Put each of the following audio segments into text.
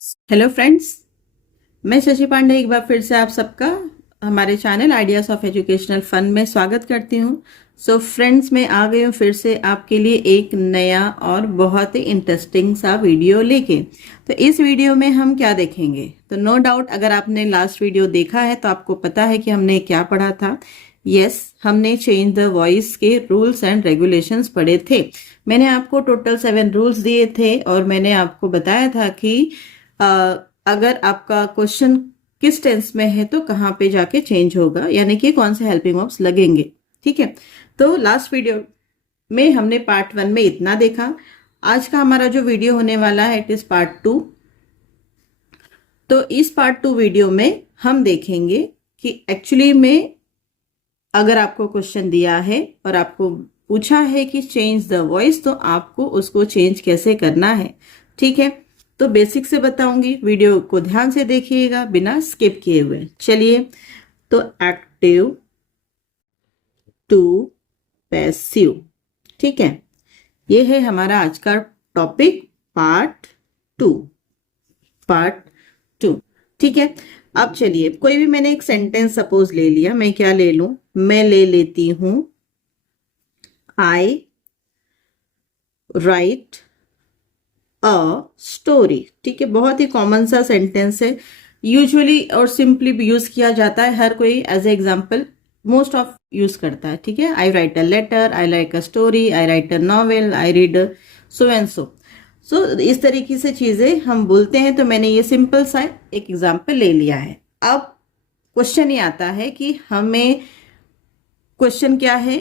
Hello friends, मैं शशि पांडे एक बार फिर से आप सबका हमारे channel ideas of educational fun में स्वागत करती हूँ। सो फ्रेंड्स, मैं आ गई हूँ फिर से आपके लिए एक नया और बहुत ही इंटरेस्टिंग सा वीडियो लेके। तो इस वीडियो में हम क्या देखेंगे, तो नो डाउट अगर आपने लास्ट वीडियो देखा है तो आपको पता है कि हमने क्या पढ़ा था। यस, हमने चेंज द वॉइस के रूल्स एंड रेगुलेशंस पढ़े थे। मैंने आपको टोटल 7 रूल्स दिए थे और मैंने आपको बताया था कि अगर आपका क्वेश्चन किस टेंस में है तो कहाँ पे जाके चेंज होगा, यानी कि कौन से हेल्पिंग वर्ब्स लगेंगे। ठीक है, तो लास्ट वीडियो में हमने पार्ट 1 में इतना देखा। आज का हमारा जो वीडियो होने वाला है इट इज पार्ट 2। तो इस पार्ट 2 वीडियो में हम देखेंगे कि एक्चुअली में अगर आपको क्वेश्चन दिया है और आपको पूछा है कि चेंज द वॉइस, तो आपको उसको चेंज कैसे करना है। ठीक है, तो बेसिक से बताऊंगी, वीडियो को ध्यान से देखिएगा बिना स्किप किए हुए। चलिए, तो एक्टिव टू पैसिव, ठीक है, ये है हमारा आज का टॉपिक पार्ट 2। पार्ट 2, ठीक है। अब चलिए, कोई भी मैंने एक सेंटेंस सपोज ले लिया, मैं क्या ले लूं, मैं ले लेती हूं आई राइट अ स्टोरी। ठीक है, बहुत ही कॉमन सा सेंटेंस है, यूजुअली और सिंपली भी यूज किया जाता है, हर कोई as a example most of use करता है। ठीक है, I write a letter, I like a story, I write a novel, I read so and so. So इस तरीके से चीजें हम बोलते हैं। तो मैंने ये सिंपल सा एक एग्जाम्पल ले लिया है। अब क्वेश्चन ये आता है कि हमें क्वेश्चन क्या है,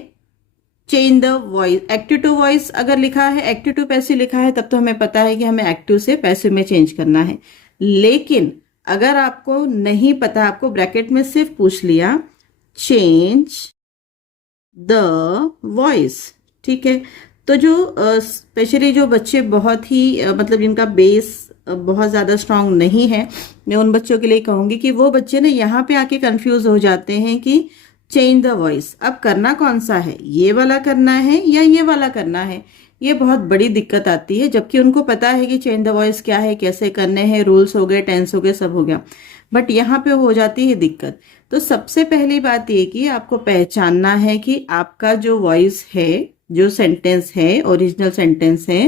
change the voice. Active to voice अगर लिखा है, एक्टिव टू पैसिव लिखा है, तब तो हमें पता है कि हमें एक्टिव से पैसिव में चेंज करना है। लेकिन अगर आपको नहीं पता, आपको ब्रैकेट में सिर्फ पूछ लिया चेंज द वॉइस, ठीक है, तो जो स्पेशली जो बच्चे बहुत ही मतलब जिनका बेस बहुत ज़्यादा स्ट्रांग नहीं है, मैं उन बच्चों के लिए कहूँगी कि वो बच्चे ना यहाँ पे आके कंफ्यूज हो जाते हैं कि चेंज द वॉइस अब करना कौन सा है, ये वाला करना है या ये वाला करना है। ये बहुत बड़ी दिक्कत आती है, जबकि उनको पता है कि चेंज द वॉइस क्या है, कैसे करने हैं, रूल्स हो गए, टेंस हो गए, सब हो गया, बट यहाँ पे हो जाती है दिक्कत। तो सबसे पहली बात ये कि आपको पहचानना है कि आपका जो वॉइस है, जो सेंटेंस है, ओरिजिनल सेंटेंस है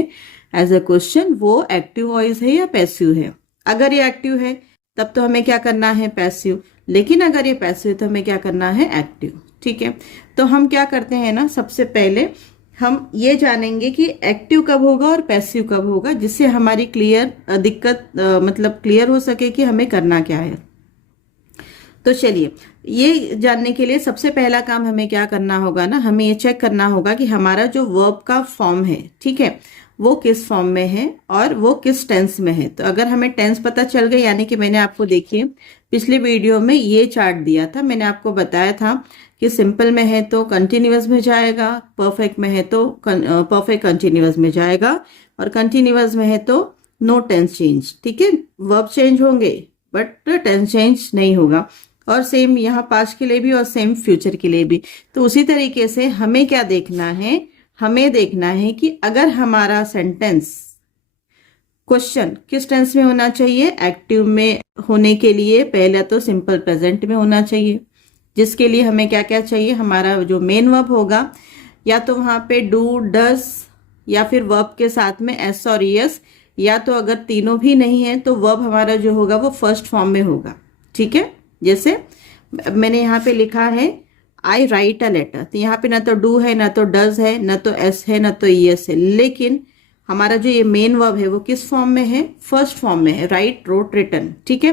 एज अ क्वेश्चन, वो एक्टिव वॉइस है या पैसिव है। अगर ये एक्टिव है तब तो हमें क्या करना है, पैसिव। लेकिन अगर ये पैसिव है तो हमें क्या करना है, एक्टिव। ठीक है, तो हम क्या करते हैं ना, सबसे पहले हम ये जानेंगे कि एक्टिव कब होगा और पैसिव कब होगा, जिससे हमारी क्लियर दिक्कत मतलब क्लियर हो सके कि हमें करना क्या है। तो चलिए, ये जानने के लिए सबसे पहला काम हमें क्या करना होगा ना, हमें ये चेक करना होगा कि हमारा जो वर्ब का फॉर्म है, ठीक है, वो किस फॉर्म में है और वो किस टेंस में है। तो अगर हमें टेंस पता चल गई, यानी कि मैंने आपको देखिए पिछले वीडियो में ये चार्ट दिया था, मैंने आपको बताया था कि सिंपल में है तो कंटिन्यूअस में जाएगा, परफेक्ट में है तो परफेक्ट कंटिन्यूअस में जाएगा, और कंटिन्यूअस में है तो नो टेंस चेंज। ठीक है, वर्ब चेंज होंगे बट टेंस चेंज नहीं होगा। और सेम यहाँ पास्ट के लिए भी और सेम फ्यूचर के लिए भी। तो उसी तरीके से हमें क्या देखना है, हमें देखना है कि अगर हमारा सेंटेंस क्वेश्चन किस टेंस में होना चाहिए, एक्टिव में होने के लिए पहले तो सिंपल प्रेजेंट में होना चाहिए, जिसके लिए हमें क्या क्या चाहिए, हमारा जो मेन वर्ब होगा, या तो वहां पे डू डस, या फिर वर्ब के साथ में एस और यस, या तो अगर तीनों भी नहीं है तो वर्ब हमारा जो होगा वो फर्स्ट फॉर्म में होगा। ठीक है, जैसे मैंने यहाँ पे लिखा है आई राइट अ लेटर, तो यहाँ पे ना तो डू है, ना तो डज है, ना तो एस है, ना तो यस है, लेकिन हमारा जो ये मेन वर्ब है वो किस फॉर्म में है, फर्स्ट फॉर्म में है, राइट रोट रिटन। ठीक है,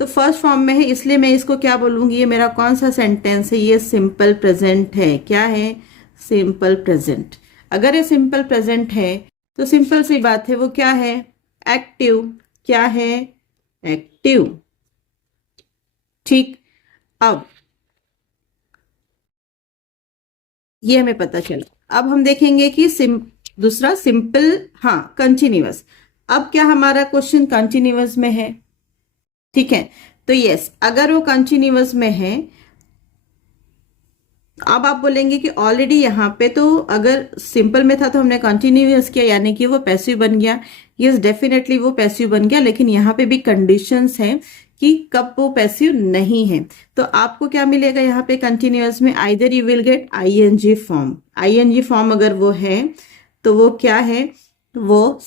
तो फर्स्ट फॉर्म में है, इसलिए मैं इसको क्या बोलूंगी, ये मेरा कौन सा सेंटेंस है, ये सिंपल प्रेजेंट है। क्या है, सिंपल प्रेजेंट। अगर ये सिंपल प्रेजेंट है तो सिंपल सी बात है, वो क्या है, एक्टिव। क्या है, एक्टिव। ठीक, अब ये हमें पता चला। अब हम देखेंगे कि दूसरा सिंपल, हाँ कंटिन्यूअस। अब क्या हमारा क्वेश्चन कंटिन्यूअस में है, ठीक है, तो यस, अगर वो कंटिन्यूअस में है अब आप बोलेंगे कि ऑलरेडी यहाँ पे तो अगर सिंपल में था तो हमने कंटिन्यूअस किया यानी कि वो पैसिव बन गया। यस डेफिनेटली वो पैसिव बन गया, लेकिन यहाँ पे भी कंडीशंस हैं कि कब वो पैसिव नहीं है। तो आपको क्या मिलेगा यहाँ पे कंटिन्यूअस में, either you will get ING form. ING form अगर वो है तो वो क्या है, वो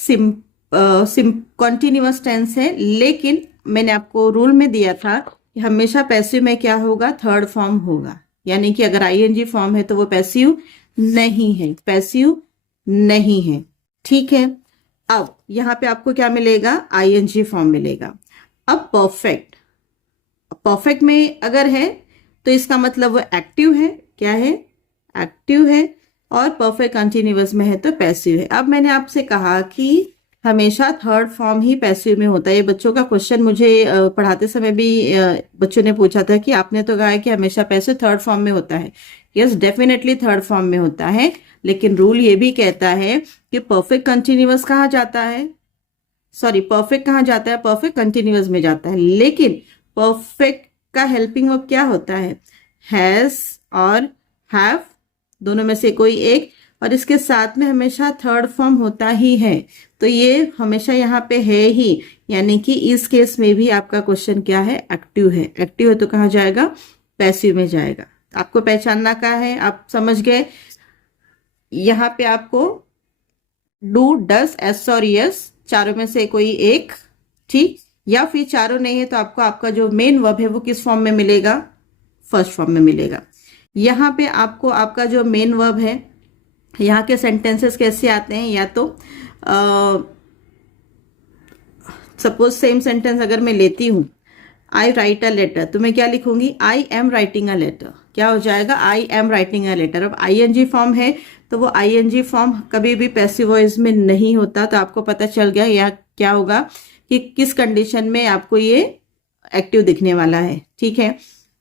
कंटिन्यूअस टेंस है। लेकिन मैंने आपको रूल में दिया था कि हमेशा पैसिव में क्या होगा, थर्ड फॉर्म होगा। यानी कि अगर आईएनजी फॉर्म है तो वो पैसिव नहीं है, पैसिव नहीं है। ठीक है, अब यहां पे आपको क्या मिलेगा, आईएनजी फॉर्म मिलेगा। अब परफेक्ट, परफेक्ट में अगर है तो इसका मतलब वो एक्टिव है, क्या है, एक्टिव है। और परफेक्ट कंटिन्यूअस में है तो पैसिव है। अब मैंने आपसे कहा कि हमेशा थर्ड फॉर्म ही पैसिव में होता है। ये बच्चों का क्वेश्चन मुझे पढ़ाते समय भी बच्चों ने पूछा था कि आपने तो कहा है कि हमेशा पैसिव थर्ड फॉर्म में होता है। यस डेफिनेटली थर्ड फॉर्म में होता है, लेकिन रूल ये भी कहता है कि परफेक्ट कंटिन्यूअस कहाँ जाता है, सॉरी परफेक्ट कहाँ जाता है, परफेक्ट कंटिन्यूअस में जाता है। लेकिन परफेक्ट का हेल्पिंग वर्ब क्या होता है, हैज और हैव, दोनों में से कोई एक, और इसके साथ में हमेशा थर्ड फॉर्म होता ही है। तो ये हमेशा यहाँ पे है ही, यानी कि इस केस में भी आपका क्वेश्चन क्या है, एक्टिव है। एक्टिव है तो कहाँ जाएगा, पैसिव में जाएगा। आपको पहचानना का है, आप समझ गए। यहाँ पे आपको डू, डस, एस और यस चारों में से कोई एक, ठीक, या फिर चारों नहीं है तो आपको आपका जो मेन वर्ब है वो किस फॉर्म में मिलेगा, फर्स्ट फॉर्म में मिलेगा। यहाँ पे आपको आपका जो मेन वर्ब है, यहाँ के सेंटेंसेस कैसे आते हैं, या तो सपोज सेम सेंटेंस अगर मैं लेती हूँ, आई राइट अ लेटर, तो मैं क्या लिखूंगी, I am writing a letter, क्या हो जाएगा, I am writing a letter. अब आईएनजी फॉर्म है तो वो आईएनजी फॉर्म कभी भी पैसिव वॉइस में नहीं होता। तो आपको पता चल गया यहाँ क्या होगा कि किस कंडीशन में आपको ये एक्टिव दिखने वाला है। ठीक है,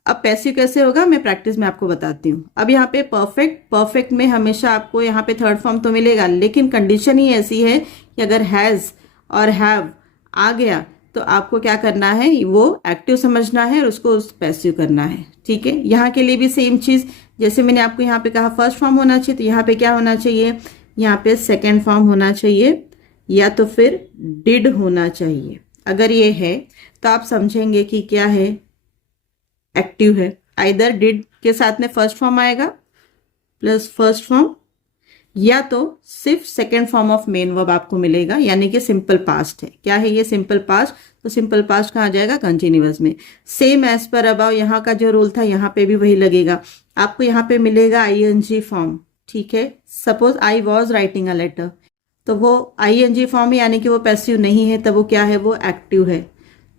अब पैसिव कैसे होगा मैं प्रैक्टिस में आपको बताती हूँ। अब यहाँ पे परफेक्ट, परफेक्ट में हमेशा आपको यहाँ पे थर्ड फॉर्म तो मिलेगा, लेकिन कंडीशन ही ऐसी है कि अगर हैज़ और हैव आ गया तो आपको क्या करना है, वो एक्टिव समझना है और उसको पैसिव करना है। ठीक है, यहाँ के लिए भी सेम चीज़, जैसे मैंने आपको यहाँ पे कहा फर्स्ट फॉर्म होना चाहिए, तो यहाँ पे क्या होना चाहिए, यहाँ पे सेकेंड फॉर्म होना चाहिए, या तो फिर डिड होना चाहिए। अगर ये है तो आप समझेंगे कि क्या है, एक्टिव है। आइदर डिड के साथ में फर्स्ट फॉर्म आएगा प्लस फर्स्ट फॉर्म, या तो सिर्फ second form of main verb आपको मिलेगा, यानी कि सिंपल पास्ट है। क्या है ये, सिंपल पास्ट। तो सिंपल पास्ट कहाँ जाएगा, कंटिन्यूअस में। सेम एज पर अबाउ, यहाँ का जो रूल था यहाँ पे भी वही लगेगा। आपको यहाँ पे मिलेगा आईएनजी फॉर्म। ठीक है, suppose I was writing a letter, तो वो आईएनजी फॉर्म है, यानी कि वो पैसिव नहीं है, तब वो क्या है, वो एक्टिव है।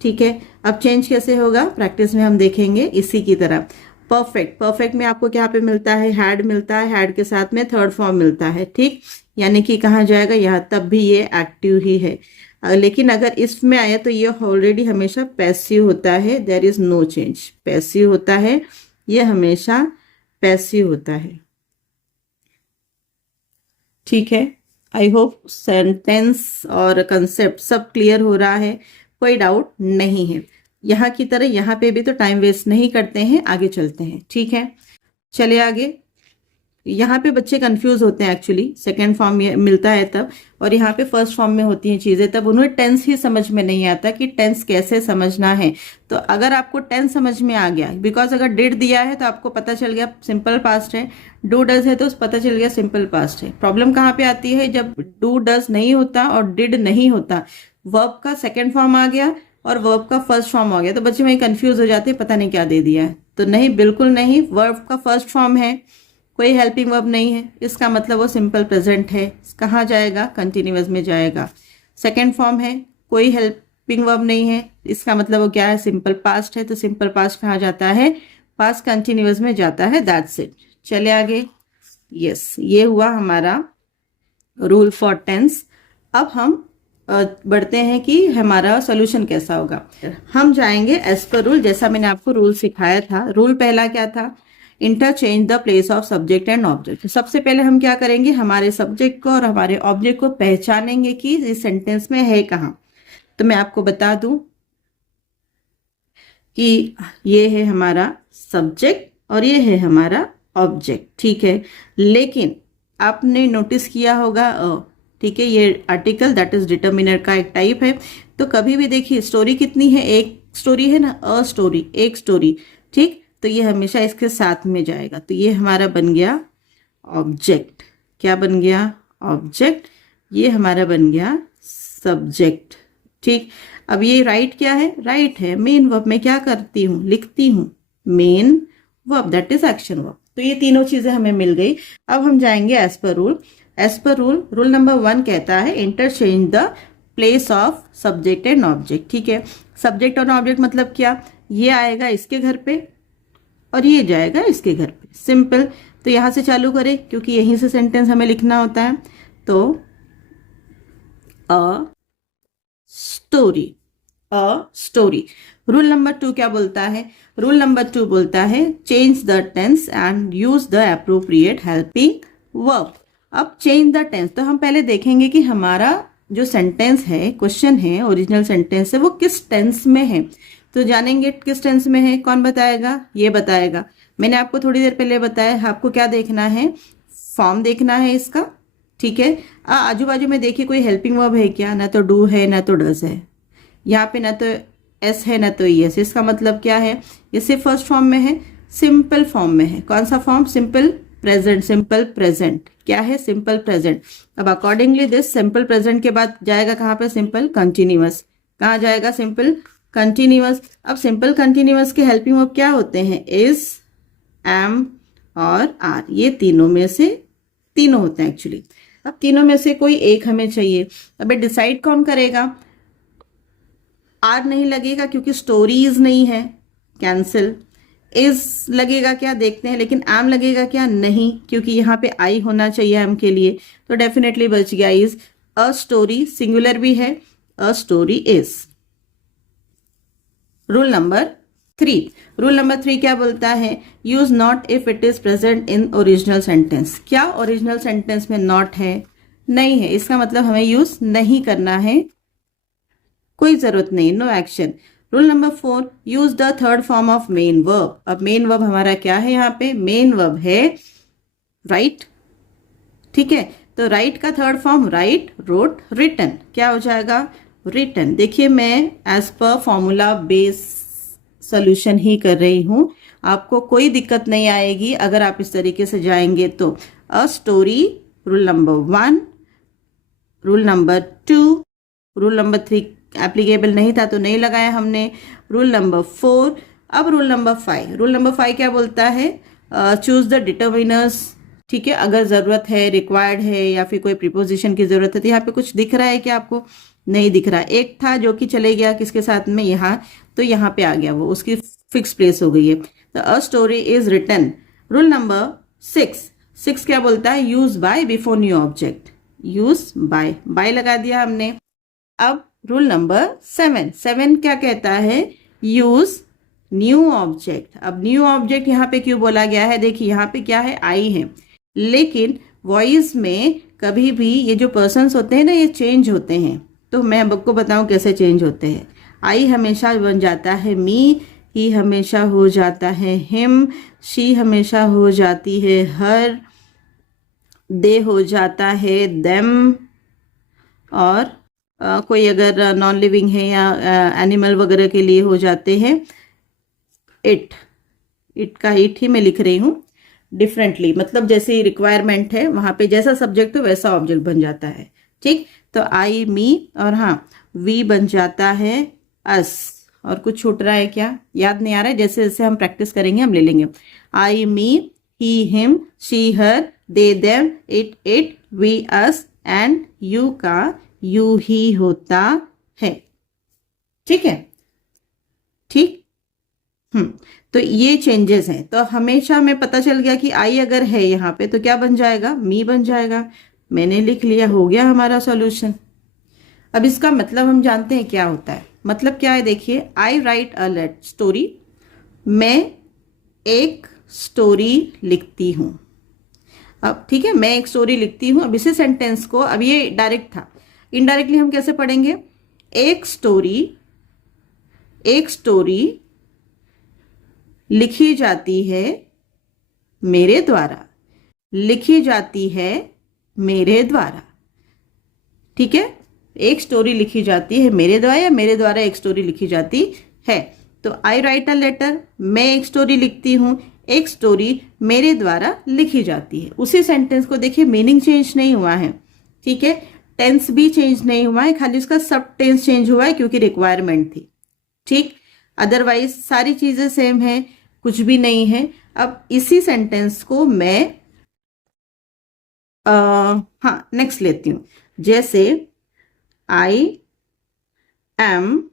ठीक है, अब चेंज कैसे होगा प्रैक्टिस में हम देखेंगे इसी की तरह। परफेक्ट, परफेक्ट में आपको क्या पे मिलता है, हैड मिलता है, हैड के साथ में थर्ड फॉर्म मिलता है। ठीक, यानी कि कहाँ जाएगा, यहाँ, तब भी ये एक्टिव ही है। लेकिन अगर इसमें आया तो ये ऑलरेडी हमेशा पैसिव होता है, there is no change, passive होता है, ये हमेशा पैसिव होता है। ठीक है, आई होप सेंटेंस और कंसेप्ट सब क्लियर हो रहा है, कोई डाउट नहीं है। यहाँ की तरह यहाँ पे भी तो टाइम वेस्ट नहीं करते हैं, आगे चलते हैं। ठीक है, चले आगे। यहाँ पे बच्चे कंफ्यूज होते हैं एक्चुअली, सेकेंड फॉर्म मिलता है तब, और यहाँ पे फर्स्ट फॉर्म में होती हैं चीज़ें, तब उन्हें टेंस ही समझ में नहीं आता कि टेंस कैसे समझना है। तो अगर आपको टेंस समझ में आ गया, बिकॉज अगर डिड दिया है तो आपको पता चल गया सिंपल पास्ट है, डू डज है तो पता चल गया सिंपल पास्ट है। प्रॉब्लम कहाँ पे आती है, जब डू डज नहीं होता और डिड नहीं होता, वर्ब का सेकेंड फॉर्म आ गया और वर्ब का फर्स्ट फॉर्म आ गया, तो बच्चे वहीं कंफ्यूज हो जाते हैं, पता नहीं क्या दे दिया है। तो नहीं, बिल्कुल नहीं, वर्ब का फर्स्ट फॉर्म है, कोई हेल्पिंग वर्ब नहीं है, इसका मतलब वो सिंपल प्रेजेंट है, कहाँ जाएगा, कंटिन्यूअस में जाएगा। सेकेंड फॉर्म है, कोई हेल्पिंग वर्ब नहीं है, इसका मतलब वो क्या है, सिंपल पास्ट है, तो सिंपल पास्ट कहाँ जाता है, पास्ट कंटिन्यूअस में जाता है, दैट्स इट। चले आगे। यस, ये हुआ हमारा रूल फॉर टेंस। अब हम बढ़ते हैं कि हमारा सोल्यूशन कैसा होगा। हम जाएंगे एज पर रूल, जैसा मैंने आपको रूल सिखाया था। रूल पहला क्या था, interchange the place of subject and object. सबसे पहले हम क्या करेंगे, हमारे सब्जेक्ट को और हमारे ऑब्जेक्ट को पहचानेंगे कि इस सेंटेंस में है कहाँ। तो मैं आपको बता दूं कि ये है हमारा सब्जेक्ट और ये है हमारा ऑब्जेक्ट, ठीक है। लेकिन आपने नोटिस किया होगा ठीक है, ये आर्टिकल दैट इज डिटर्मिनर का एक टाइप है। तो कभी भी देखिए स्टोरी कितनी है, एक स्टोरी है ना, अ स्टोरी, एक स्टोरी, ठीक। तो ये हमेशा इसके साथ में जाएगा। तो ये हमारा बन गया ऑब्जेक्ट। क्या बन गया? ऑब्जेक्ट। ये हमारा बन गया सब्जेक्ट, ठीक। अब ये राइट क्या है? राइट है मेन वर्ब। मैं क्या करती हूँ? लिखती हूँ main verb, that is action verb. तो ये तीनों चीजें हमें मिल गई। अब हम जाएंगे एज पर रूल। एज पर रूल, रूल नंबर 1 कहता है interchange the place of subject and object, ठीक है। सब्जेक्ट और ऑब्जेक्ट मतलब क्या? ये आएगा इसके घर पे और ये जाएगा इसके घर पे, सिंपल। तो यहां से चालू करें क्योंकि यहीं से सेंटेंस हमें लिखना होता है। तो a story, a story. Rule number 2 क्या बोलता है? रूल नंबर 2 बोलता है change the tense and use the appropriate helping verb. अब चेंज द टेंस, तो हम पहले देखेंगे कि हमारा जो सेंटेंस है, क्वेश्चन है, ओरिजिनल सेंटेंस है, वो किस टेंस में है। तो जानेंगे किस टेंस में है, कौन बताएगा? ये बताएगा। मैंने आपको थोड़ी देर पहले बताया, आपको क्या देखना है? फॉर्म देखना है इसका, ठीक है। आजू बाजू में देखिए कोई हेल्पिंग वर्ब है क्या? ना तो डू है, ना तो डज है। यहाँ पे ना तो एस है, ना तो यस। इसका मतलब क्या है? ये सिर्फ फर्स्ट फॉर्म में है, सिंपल फॉर्म में है। कौन सा form? Simple present. Simple present क्या है? Simple present. अब अकॉर्डिंगली दिस सिंपल प्रेजेंट के बाद जाएगा कहाँ पे? Simple continuous. कहाँ जाएगा? Simple continuous. अब सिंपल कंटिन्यूअस के हेल्पिंग वर्ब क्या होते हैं? इज, एम और आर। ये तीनों में से, तीनों होते हैं एक्चुअली। अब तीनों में से कोई एक हमें चाहिए। अब डिसाइड कौन करेगा? आर नहीं लगेगा क्योंकि स्टोरीज नहीं है, कैंसिल। इज लगेगा क्या? देखते हैं। लेकिन एम लगेगा क्या? नहीं, क्योंकि यहाँ पे आई होना चाहिए एम के लिए। तो डेफिनेटली बच गया इज। अ स्टोरी सिंगुलर भी है, अ story is. Rule number 3, rule number 3 क्या बोलता है? Use not if it is present in original sentence. क्या ओरिजिनल सेंटेंस में नॉट है? नहीं है। इसका मतलब हमें यूज नहीं करना है, कोई जरूरत नहीं, no action. Rule number 4, use the third form of main verb. अब मेन वर्ब हमारा क्या है? यहाँ पे मेन वर्ब है राइट, ठीक है। तो राइट का third form write, wrote, written. क्या हो जाएगा? रिटन। देखिए मैं as per formula base solution ही कर रही हूं, आपको कोई दिक्कत नहीं आएगी अगर आप इस तरीके से जाएंगे तो। A story, rule number 1, rule number 2, rule number 3 applicable नहीं था तो नहीं लगाया हमने। Rule number 4। अब रूल नंबर 5, रूल नंबर 5 क्या बोलता है? चूज द डिटर्मिनर्स, ठीक है। अगर जरूरत है, रिक्वायर्ड है, या फिर कोई प्रीपोजिशन की जरूरत है। तो यहाँ पे कुछ दिख रहा है क्या आपको? नहीं दिख रहा। एक था जो कि चले गया किसके साथ में? यहाँ। तो यहाँ पे आ गया वो, उसकी फिक्स प्लेस हो गई है। तो a story is written. Rule number 6 क्या बोलता है? Use by before new object. Use by, by लगा दिया हमने। अब रूल नंबर 7 क्या कहता है? Use new object. अब न्यू ऑब्जेक्ट यहाँ पे क्यों बोला गया है? देखिए यहाँ पे क्या है? आई है। लेकिन वॉइस में कभी भी ये जो पर्सन्स होते हैं ना, ये चेंज होते हैं। तो मैं अब आपको बताऊं कैसे चेंज होते हैं। आई हमेशा बन जाता है मी, ही हमेशा हो जाता है हिम, शी हमेशा हो जाती है हर, दे हो जाता है देम, और कोई अगर नॉन लिविंग है या एनिमल वगैरह के लिए हो जाते हैं इट। इट का इट ही मैं लिख रही हूँ डिफरेंटली, मतलब जैसे रिक्वायरमेंट है वहां पे जैसा सब्जेक्ट हो वैसा ऑब्जेक्ट बन जाता है, ठीक। तो आई मी, और हाँ वी बन जाता है अस। और कुछ छूट रहा है क्या? याद नहीं आ रहा है? जैसे जैसे हम प्रैक्टिस करेंगे हम ले लेंगे। I me, he him, she her, they them, it we us, and you का यू ही होता है, ठीक है। ठीक। तो ये चेंजेस हैं। तो हमेशा हमें पता चल गया कि आई अगर है यहाँ पे तो क्या बन जाएगा? मी बन जाएगा। मैंने लिख लिया, हो गया हमारा सॉल्यूशन। अब इसका मतलब हम जानते हैं क्या होता है। मतलब क्या है? देखिए, आई राइट अ स्टोरी। मैं एक स्टोरी लिखती हूँ। अब ठीक है, मैं एक स्टोरी लिखती हूँ। अब इसी सेंटेंस को, अब ये डायरेक्ट था, इनडायरेक्टली हम कैसे पढ़ेंगे? एक स्टोरी लिखी जाती है मेरे द्वारा लिखी जाती है मेरे द्वारा। ठीक है, एक स्टोरी लिखी जाती है मेरे द्वारा या मेरे द्वारा एक स्टोरी लिखी जाती है। तो आई राइट अ लेटर, मैं एक स्टोरी लिखती हूँ, एक स्टोरी मेरे द्वारा लिखी जाती है। उसी सेंटेंस को देखिए, मीनिंग चेंज नहीं हुआ है, ठीक है, टेंस भी चेंज नहीं हुआ है, खाली उसका सब टेंस चेंज हुआ है क्योंकि रिक्वायरमेंट थी। ठीक, अदरवाइज सारी चीजें सेम है, कुछ भी नहीं है। अब इसी सेंटेंस को मैं हाँ नेक्स्ट लेती हूँ। जैसे आई एम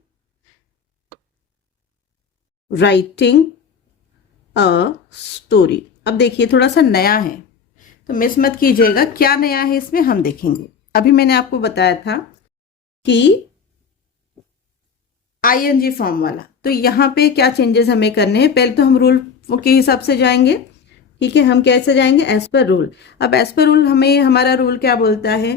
राइटिंग अ स्टोरी। अब देखिए थोड़ा सा नया है तो मिस मत कीजिएगा, क्या नया है इसमें हम देखेंगे। अभी मैंने आपको बताया था कि आईएनजी फॉर्म वाला, तो यहाँ पे क्या चेंजेस हमें करने हैं। पहले तो हम रूल के हिसाब से जाएंगे, ठीक है, हम कैसे जाएंगे, एज पर रूल। अब एज पर रूल हमें, हमारा रूल क्या बोलता है,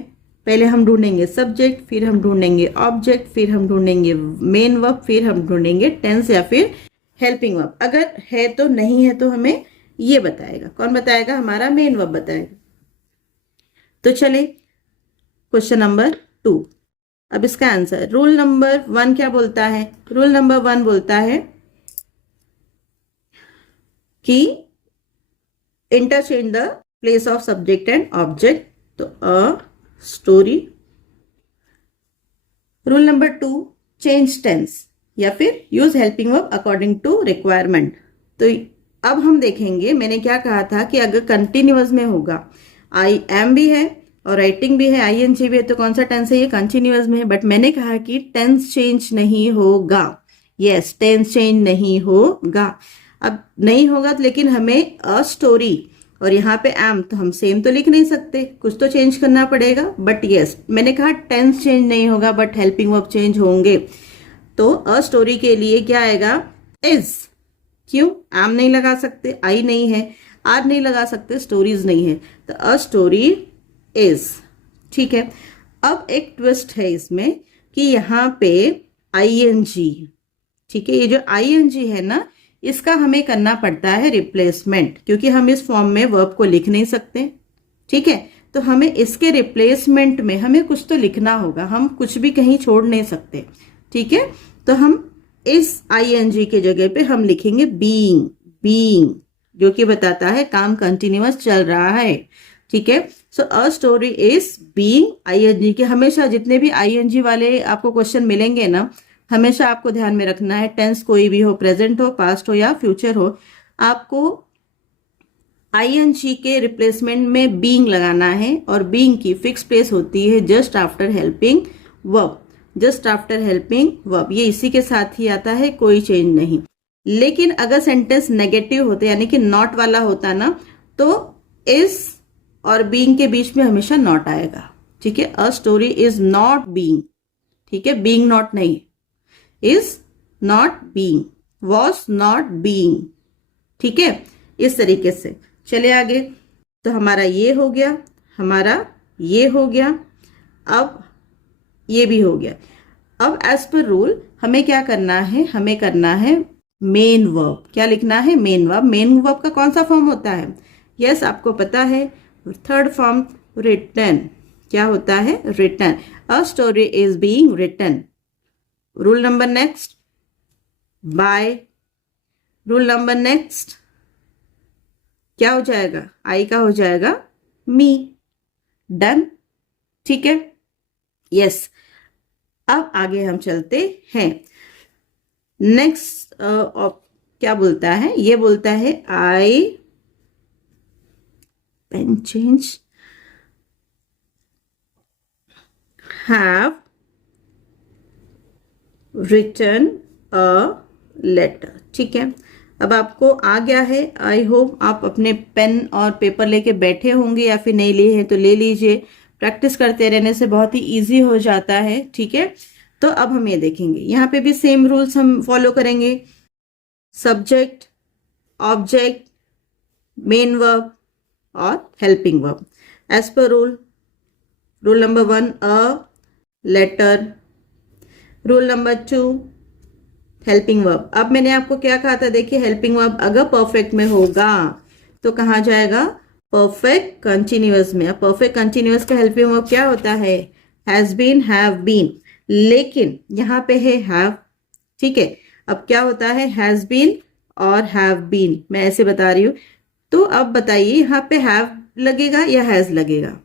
पहले हम ढूंढेंगे सब्जेक्ट, फिर हम ढूंढेंगे ऑब्जेक्ट, फिर हम ढूंढेंगे मेन वर्ब, फिर हम ढूंढेंगे टेंस या फिर हेल्पिंग वर्ब। अगर है तो नहीं है तो हमें ये बताएगा, कौन बताएगा, हमारा मेन वर्ब बताएगा। तो चले क्वेश्चन नंबर 2। अब इसका आंसर, रूल नंबर 1 क्या बोलता है, रूल नंबर 1 बोलता है कि interchange the place of subject and object. तो a story. Rule number 2, change tense या फिर use helping verb according to requirement. तो अब हम देखेंगे, मैंने क्या कहा था कि अगर कंटिन्यूअस में होगा, आई एम भी है और राइटिंग भी है, आईएनजी भी है, तो कौन सा टेंस है, ये कंटिन्यूअस में है। बट मैंने कहा कि टेंस चेंज नहीं होगा, यस टेंस चेंज नहीं होगा। अब नहीं होगा तो लेकिन हमें अ स्टोरी और यहाँ पे एम, तो हम सेम तो लिख नहीं सकते, कुछ तो चेंज करना पड़ेगा। बट यस मैंने कहा टेंस चेंज नहीं होगा बट हेल्पिंग वर्ब चेंज होंगे। तो अ स्टोरी के लिए क्या आएगा, इज। क्यों, एम नहीं लगा सकते, आई नहीं है, आर नहीं लगा सकते, स्टोरीज नहीं है, तो अ स्टोरी इज। ठीक है, अब एक ट्विस्ट है इसमें कि यहाँ पे आईएनजी, ठीक है, ये जो आईएनजी है ना, इसका हमें करना पड़ता है रिप्लेसमेंट, क्योंकि हम इस फॉर्म में वर्ब को लिख नहीं सकते। ठीक है, तो हमें इसके रिप्लेसमेंट में हमें कुछ तो लिखना होगा, हम कुछ भी कहीं छोड़ नहीं सकते। ठीक है, तो हम इस आईएनजी के जगह पे हम लिखेंगे बीइंग, बीइंग जो कि बताता है काम कंटिन्यूअस चल रहा है। ठीक है, so a story is being, ING के हमेशा जितने भी आईएनजी वाले आपको क्वेश्चन मिलेंगे ना, हमेशा आपको ध्यान में रखना है, टेंस कोई भी हो, प्रेजेंट हो, पास्ट हो या फ्यूचर हो, आपको आईएनजी के रिप्लेसमेंट में बीइंग लगाना है। और बीइंग की फिक्स प्लेस होती है just after helping verb, just after helping verb, ये इसी के साथ ही आता है, कोई चेंज नहीं। लेकिन अगर सेंटेंस नेगेटिव होते यानी कि नॉट वाला होता ना, तो इस और बीइंग के बीच में हमेशा नॉट आएगा। ठीक है, अ स्टोरी इज नॉट बीइंग, ठीक है, बीइंग नॉट नहीं, is not being, was not being. ठीक है, इस तरीके से चले आगे। तो हमारा ये हो गया, हमारा ये हो गया, अब ये भी हो गया। अब एज पर रूल हमें क्या करना है, हमें करना है मेन वर्ब। क्या लिखना है, मेन वर्ब। मेन वर्ब का कौन सा फॉर्म होता है, यस आपको पता है, थर्ड फॉर्म रिटन। क्या होता है, written. A story is being written. Rule number next, by. Rule number next क्या हो जाएगा, आई का हो जाएगा मी। डन, ठीक है, यस। अब आगे हम चलते हैं। नेक्स्ट क्या बोलता है, ये बोलता है I, pen change, have written a letter. ठीक है, अब आपको आ गया है, आई होप आप अपने पेन और पेपर लेके बैठे होंगे, या फिर नहीं लिए हैं तो ले लीजिए। प्रैक्टिस करते रहने से बहुत ही इजी हो जाता है। ठीक है, तो अब हम ये देखेंगे, यहाँ पे भी सेम रूल्स हम फॉलो करेंगे। सब्जेक्ट, ऑब्जेक्ट, मेन वर्ब और हेल्पिंग वर्ब एज पर rule. Rule number 1 a letter, rule number 2 helping verb. अब मैंने आपको क्या कहा था, देखिए हेल्पिंग वर्ब अगर परफेक्ट में होगा तो कहाँ जाएगा, परफेक्ट कंटिन्यूअस में। अब परफेक्ट कंटिन्यूअस का हेल्पिंग वर्ब क्या होता है, हैज बीन, हैव बीन, लेकिन यहाँ पे है हैव, ठीक है। अब क्या होता है, हैज बीन और हैव बीन, मैं ऐसे बता रही हूँ। तो अब बताइए यहाँ पे हैव लगेगा या हैज लगेगा।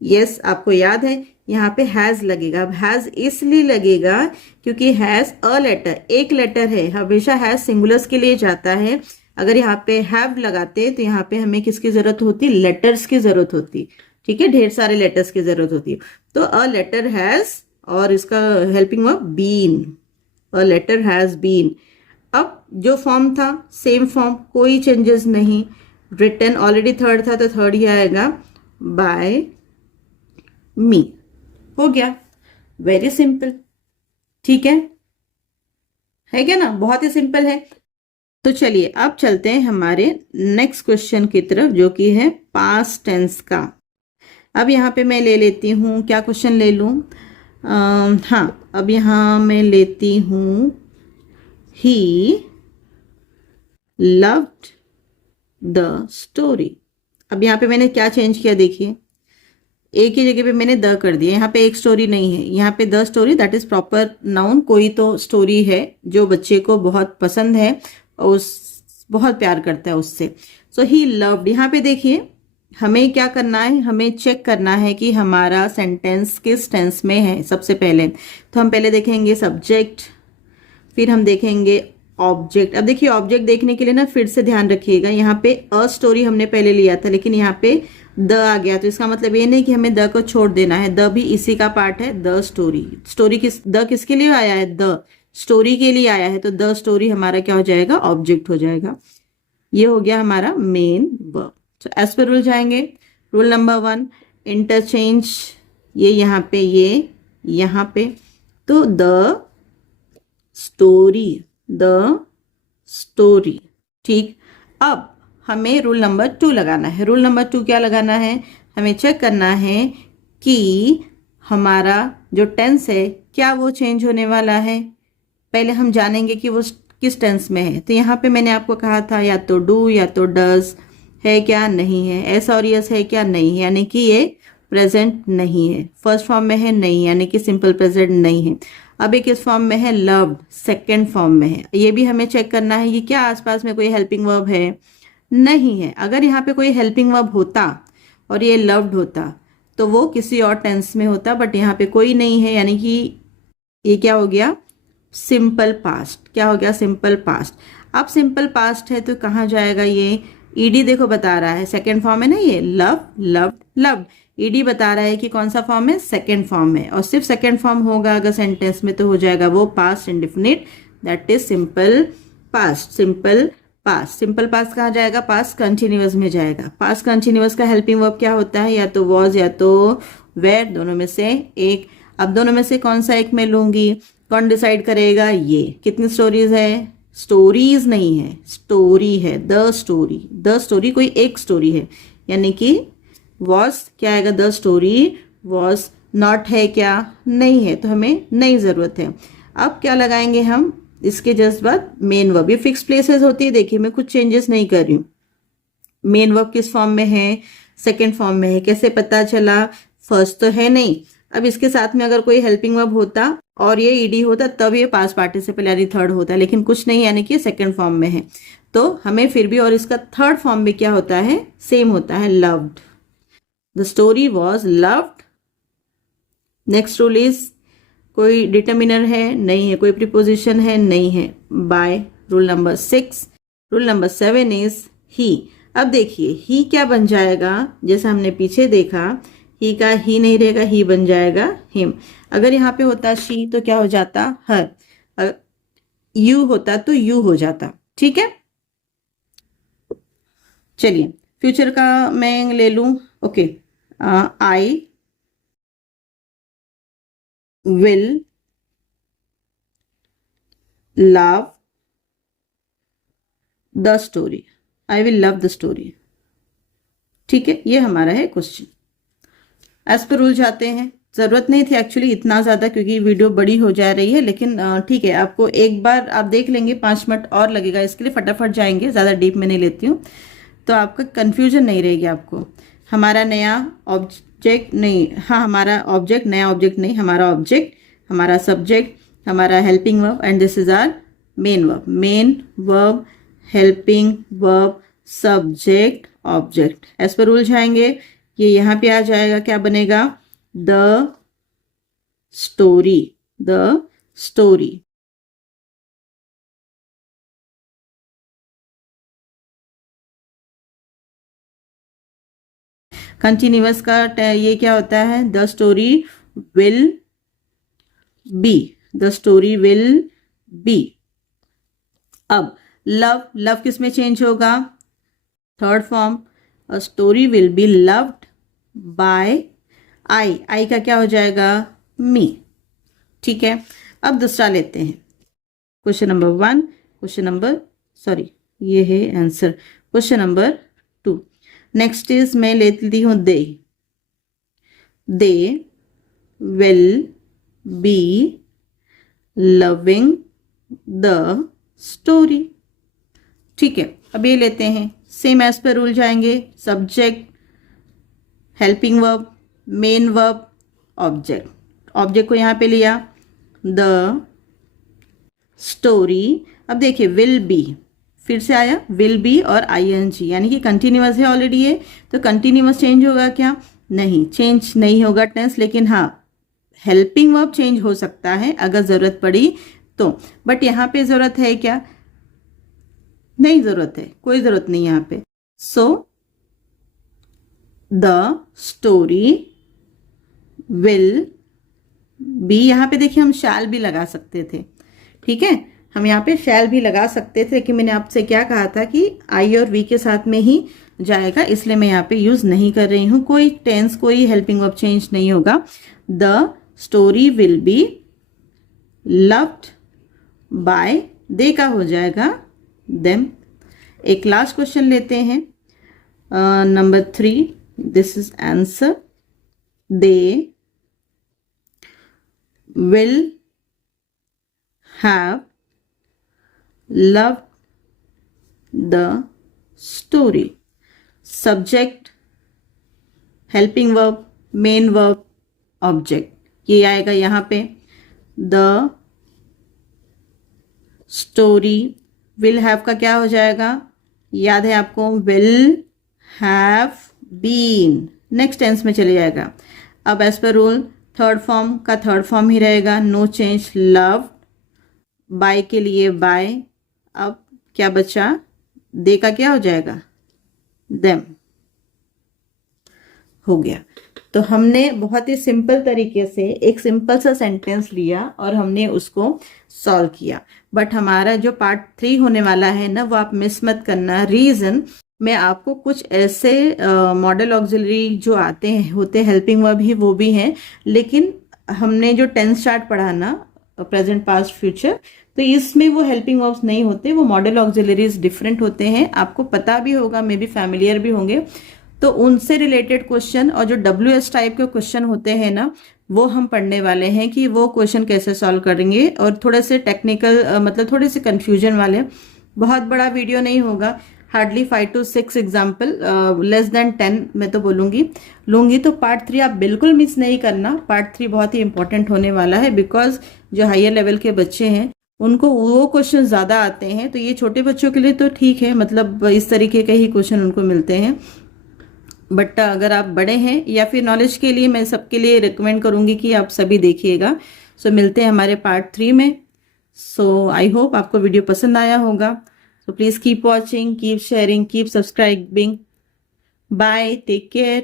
यस, आपको याद है यहाँ पे हैज लगेगा। अब हैज इसलिए लगेगा क्योंकि हैज अ लेटर, एक लेटर है, हमेशा हैज सिंगुलर्स के लिए जाता है। अगर यहाँ पे हैव लगाते तो यहाँ पे हमें किसकी जरूरत होती, लेटर्स की जरूरत होती, ठीक है, ढेर सारे लेटर्स की जरूरत होती। तो अ लेटर हैज और इसका helping verb been, a letter has been. अब जो फॉर्म था सेम फॉर्म, कोई चेंजेस नहीं। रिटन ऑलरेडी थर्ड था तो थर्ड ही आएगा, बाय मी, हो गया, वेरी सिंपल, ठीक है क्या ना, बहुत ही सिंपल है। तो चलिए अब चलते हैं हमारे नेक्स्ट क्वेश्चन की तरफ, जो कि है पास्ट टेंस का। अब यहाँ पे मैं ले लेती हूँ, क्या क्वेश्चन ले लूँ, हाँ, अब यहाँ मैं लेती हूँ ही लव्ड द स्टोरी। अब यहाँ पे मैंने क्या चेंज किया, देखिए, एक ही जगह पे मैंने द कर दिया, यहाँ पे एक स्टोरी नहीं है, यहाँ पे the story, that is proper noun. कोई तो स्टोरी है जो बच्चे को बहुत पसंद है, उस बहुत प्यार करता है उससे। सो ही लव्ड, यहाँ पे देखिए हमें क्या करना है, हमें चेक करना है कि हमारा सेंटेंस किस टेंस में है। सबसे पहले तो हम पहले देखेंगे सब्जेक्ट, फिर हम देखेंगे ऑब्जेक्ट। अब देखिए ऑब्जेक्ट देखने के लिए ना फिर से ध्यान रखिएगा, यहाँ पे अ स्टोरी हमने पहले लिया था, लेकिन यहाँ पे द आ गया, तो इसका मतलब ये नहीं कि हमें द को छोड़ देना है, द भी इसी का पार्ट है। द स्टोरी, स्टोरी द किसके लिए आया है, द स्टोरी के लिए आया है, तो द स्टोरी हमारा क्या हो जाएगा, ऑब्जेक्ट हो जाएगा। ये हो गया हमारा मेन वर्ब। तो एज पर रूल जाएंगे, रूल नंबर 1, इंटरचेंज, ये यहाँ पे, ये यहाँ पे, तो द स्टोरी, द स्टोरी, ठीक। अब हमें रूल नंबर 2 लगाना है। रूल नंबर 2 क्या लगाना है, हमें चेक करना है कि हमारा जो टेंस है क्या वो चेंज होने वाला है। पहले हम जानेंगे कि वो किस टेंस में है। तो यहाँ पे मैंने आपको कहा था या तो डू या तो डज है क्या, नहीं है। एस और यस है क्या, नहीं है, यानी कि ये प्रेजेंट नहीं है। फर्स्ट फॉर्म में है, नहीं, यानी कि सिंपल प्रेजेंट नहीं है। अब एक इस फॉर्म में है लव्ड, सेकेंड फॉर्म में है। ये भी हमें चेक करना है कि क्या आसपास में कोई हेल्पिंग वर्ब है, नहीं है। अगर यहाँ पे कोई हेल्पिंग वर्ब होता और ये लव्ड होता तो वो किसी और टेंस में होता, बट यहाँ पे कोई नहीं है, यानी कि ये क्या हो गया, सिंपल पास्ट। क्या हो गया, सिंपल पास्ट। अब सिंपल पास्ट है तो कहाँ जाएगा ये, ईडी देखो बता रहा है, सेकेंड फॉर्म है ना ये, लव, लव्ड, लव्ड। ईडी बता रहा है कि कौन सा फॉर्म है, सेकेंड फॉर्म है, और सिर्फ सेकेंड फॉर्म होगा अगर सेंटेंस में तो हो जाएगा वो past indefinite, that is simple past. Simple past, simple past कहाँ जाएगा, पास्ट कंटिन्यूअस में जाएगा। पास्ट कंटिन्यूअस का हेल्पिंग वर्ब क्या होता है, या तो वॉज या तो वेर, दोनों में से एक। अब दोनों में से कौन सा एक मैं लूंगी, कौन डिसाइड करेगा, ये। कितनी स्टोरीज है, स्टोरीज नहीं है, स्टोरी है, द स्टोरी, द स्टोरी कोई एक स्टोरी है, यानी कि वॉज क्या आएगा, द स्टोरी वॉज। नॉट है क्या, नहीं है, तो हमें नहीं जरूरत है। अब क्या लगाएंगे हम, इसके जस्ट बाद मेन वर्ब। ये फिक्स प्लेसेस होती है, देखिए मैं कुछ चेंजेस नहीं कर रही हूँ। मेन वर्ब किस फॉर्म में है, सेकेंड फॉर्म में है। कैसे पता चला, फर्स्ट तो है नहीं। अब इसके साथ में अगर कोई हेल्पिंग वर्ब होता और ये ईडी होता तब ये पास्ट पार्टिसिपल यानी थर्ड होता, लेकिन कुछ नहीं, यानी कि सेकेंड फॉर्म में है, तो हमें फिर भी, और इसका थर्ड फॉर्म भी क्या होता है, सेम होता है, loved. The story was loved. Next rule is, कोई डिटर्मिनर है, नहीं है, कोई प्रीपोजिशन है, नहीं है, by. Rule number 6। Rule number 7 is ही। अब देखिए ही क्या बन जाएगा, जैसा हमने पीछे देखा, ही का ही नहीं रहेगा, ही बन जाएगा हिम। अगर यहाँ पे होता शी तो क्या हो जाता, हर। यू होता तो यू हो जाता, ठीक है। चलिए फ्यूचर का मैं ले लूं, okay. I will love the story, I will love the story, ठीक है। ये हमारा है क्वेश्चन। एज पर रूल जाते हैं, ज़रूरत नहीं थी एक्चुअली इतना ज़्यादा, क्योंकि वीडियो बड़ी हो जा रही है, लेकिन ठीक है, आपको एक बार आप देख लेंगे, 5 मिनट और लगेगा इसके लिए, फटाफट जाएंगे, ज़्यादा डीप में नहीं लेती हूँ, तो आपका कन्फ्यूजन नहीं रहेगी आपको। हमारा नया ऑब्जेक्ट नहीं, हाँ हमारा ऑब्जेक्ट, नया ऑब्जेक्ट नहीं, हमारा ऑब्जेक्ट, हमारा सब्जेक्ट, हमारा helping verb, and this is our main verb. Main verb, helping verb, subject, object. As पर रूल जाएंगे, ये यहाँ पे आ जाएगा, क्या बनेगा? The story, the story. Continuous का ये क्या होता है? The story will be, the story will be. अब लव, लव किस में चेंज होगा? Third form, a story will be loved by I, I का क्या हो जाएगा? मी। ठीक है, अब दूसरा लेते हैं, question number 1, question number, sorry ये है answer, question number 2। Next is, मैं लेती हूँ they, they will be loving the story. ठीक है, अब ये लेते हैं, सेम एज पर रूल जाएंगे, subject, helping verb, main verb, object. Object को यहाँ पे लिया, द स्टोरी। अब देखिए विल बी, फिर से आया विल बी और आईएनजी, यानी कि कंटिन्यूअस है ऑलरेडी ये, तो कंटिन्यूअस चेंज होगा क्या? नहीं, चेंज नहीं होगा टेंस, लेकिन हाँ हेल्पिंग वर्ब चेंज हो सकता है अगर ज़रूरत पड़ी तो। बट यहाँ पे ज़रूरत है क्या? नहीं ज़रूरत है, कोई ज़रूरत नहीं यहाँ पे। So the story will B, यहाँ पे देखिए हम शैल भी लगा सकते थे, ठीक है, हम यहाँ पे शैल भी लगा सकते थे, लेकिन मैंने आपसे क्या कहा था कि आई और वी के साथ में ही जाएगा, इसलिए मैं यहाँ पे यूज नहीं कर रही हूँ। कोई टेंस, कोई हेल्पिंग वर्ब चेंज नहीं होगा। The story will be loved by, they का हो जाएगा देम। एक लास्ट क्वेश्चन लेते हैं, number 3, this is answer, they will have loved the story. Subject, helping verb, main verb, object, ये आएगा यहाँ पे। The story will have का क्या हो जाएगा? याद है आपको, will have been, next tense में चले जाएगा। अब एज पर रूल थर्ड फॉर्म का थर्ड फॉर्म ही रहेगा, नो चेंज, लव, बाय के लिए बाय। अब क्या बचा? दे का क्या हो जाएगा? देम, हो गया। तो हमने बहुत ही सिंपल तरीके से एक सिंपल सा सेंटेंस लिया और हमने उसको सॉल्व किया। बट हमारा जो पार्ट 3 होने वाला है ना, वो आप मिस मत करना। रीजन, मैं आपको कुछ ऐसे मॉडल ऑक्सिलरी जो आते हैं, होते हेल्पिंग वर्ब ही वो भी हैं, लेकिन हमने जो टेंस चार्ट पढ़ा ना, प्रेजेंट पास्ट फ्यूचर, तो इसमें वो हेल्पिंग वर्ब्स नहीं होते, वो मॉडल ऑक्सिलरीज डिफरेंट होते हैं। आपको पता भी होगा, मे बी फैमिलियर भी होंगे। तो उनसे रिलेटेड क्वेश्चन और जो WS टाइप के क्वेश्चन होते हैं ना, वो हम पढ़ने वाले हैं कि वो क्वेश्चन कैसे सॉल्व करेंगे, और थोड़े से टेक्निकल, मतलब थोड़े से कंफ्यूजन वाले। बहुत बड़ा वीडियो नहीं होगा, hardly 5 to 6 example, less than 10 मैं तो लूंगी। तो पार्ट 3 आप बिल्कुल मिस नहीं करना। पार्ट 3 बहुत ही इंपॉर्टेंट होने वाला है, बिकॉज जो हायर लेवल के बच्चे हैं उनको वो क्वेश्चन ज़्यादा आते हैं। तो ये छोटे बच्चों के लिए तो ठीक है, मतलब इस तरीके के ही क्वेश्चन उनको मिलते हैं। बट अगर आप बड़े हैं, या फिर नॉलेज के लिए मैं सबके लिए रिकमेंड करूँगी कि आप सभी देखिएगा। सो मिलते हैं हमारे पार्ट 3 में। सो आई होप आपको वीडियो पसंद आया होगा। So please keep watching, keep sharing, keep subscribing. Bye. Take care.